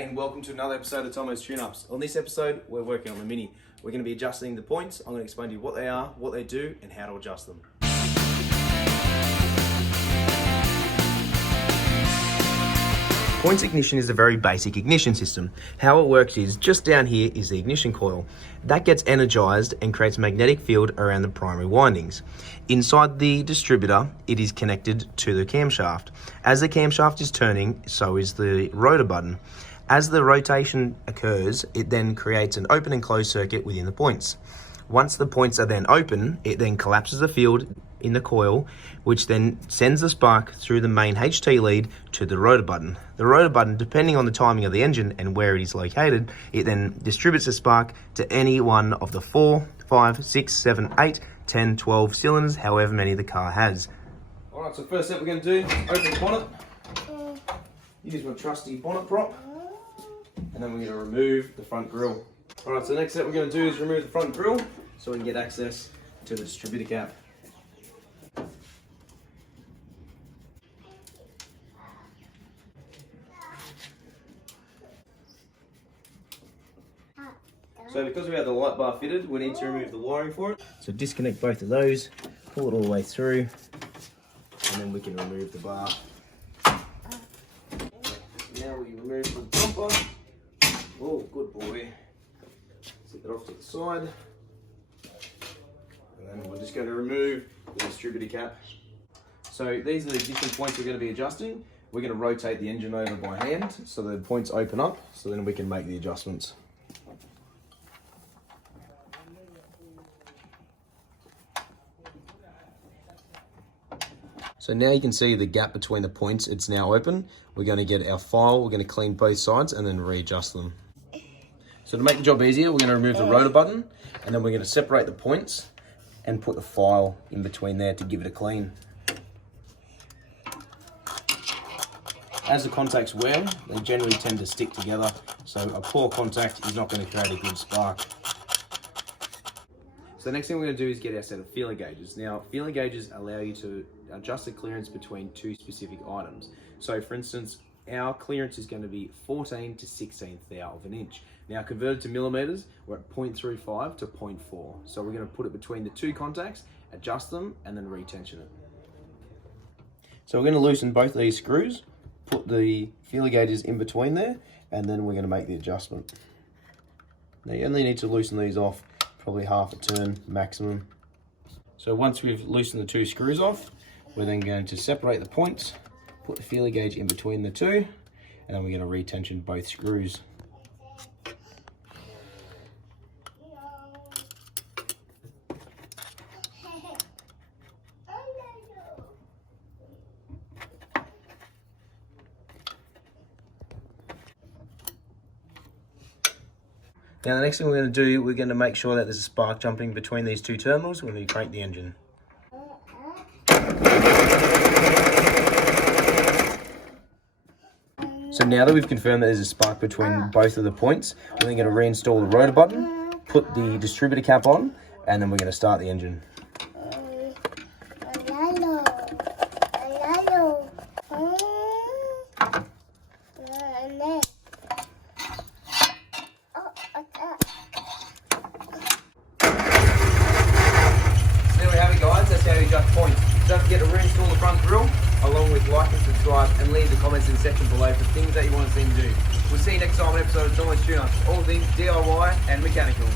G'day and welcome to another episode of Tomo's Tune-Ups. On this episode, we're working on the Mini. We're going to be adjusting the points. I'm going to explain to you what they are, what they do, and how to adjust them. Points ignition is a very basic ignition system. How it works is, just down here is the ignition coil. That gets energized and creates a magnetic field around the primary windings. Inside the distributor, it is connected to the camshaft. As the camshaft is turning, so is the rotor button. As the rotation occurs, it then creates an open and closed circuit within the points. Once the points are then open, it then collapses the field in the coil, which then sends the spark through the main HT lead to the rotor button. The rotor button, depending on the timing of the engine and where it is located, it then distributes the spark to any one of the 4, 5, 6, 7, 8, 10, 12 cylinders, however many the car has. Alright, so first step we're going to do, open the bonnet, use my trusty bonnet prop, and then we're going to remove the front grille. Alright, so the next step we're going to do is remove the front grille so we can get access to the distributor cap. So because we have the light bar fitted, we need to remove the wiring for it. So disconnect both of those, pull it all the way through, and then we can remove the bar. Now we remove the bumper. Oh, good boy. Set that off to the side. And then we're just going to remove the distributor cap. So these are the different points we're going to be adjusting. We're going to rotate the engine over by hand so the points open up, so then we can make the adjustments. So now you can see the gap between the points, it's now open. We're going to get our file, we're going to clean both sides and then readjust them. So to make the job easier, we're going to remove the rotor button and then we're going to separate the points and put the file in between there to give it a clean. As the contacts wear, they generally tend to stick together, so a poor contact is not going to create a good spark. So the next thing we're going to do is get our set of feeler gauges. Now, feeler gauges allow you to adjust the clearance between two specific items. So for instance, our clearance is going to be 14 to 16th thou of an inch. Now converted to millimeters, we're at 0.35 to 0.4. So we're going to put it between the two contacts, adjust them, and then retension it. So we're going to loosen both these screws, put the feeler gauges in between there, and then we're going to make the adjustment. Now you only need to loosen these off probably half a turn maximum. So once we've loosened the two screws off, we're then going to separate the points, put the feeler gauge in between the two, and then we're going to retension both screws. Now the next thing we're going to do, we're going to make sure that there's a spark jumping between these two terminals when we crank the engine. So now that we've confirmed that there's a spark between both of the points, we're then going to reinstall the rotor button, put the distributor cap on, and then we're going to start the engine. That's how you adjust points. Don't forget to reinstall the front grille, along with like and subscribe, and leave the comments in the section below for things that you want to see me do. We'll see you next time on an episode of Tomo's Tune-Ups, all things DIY and mechanical.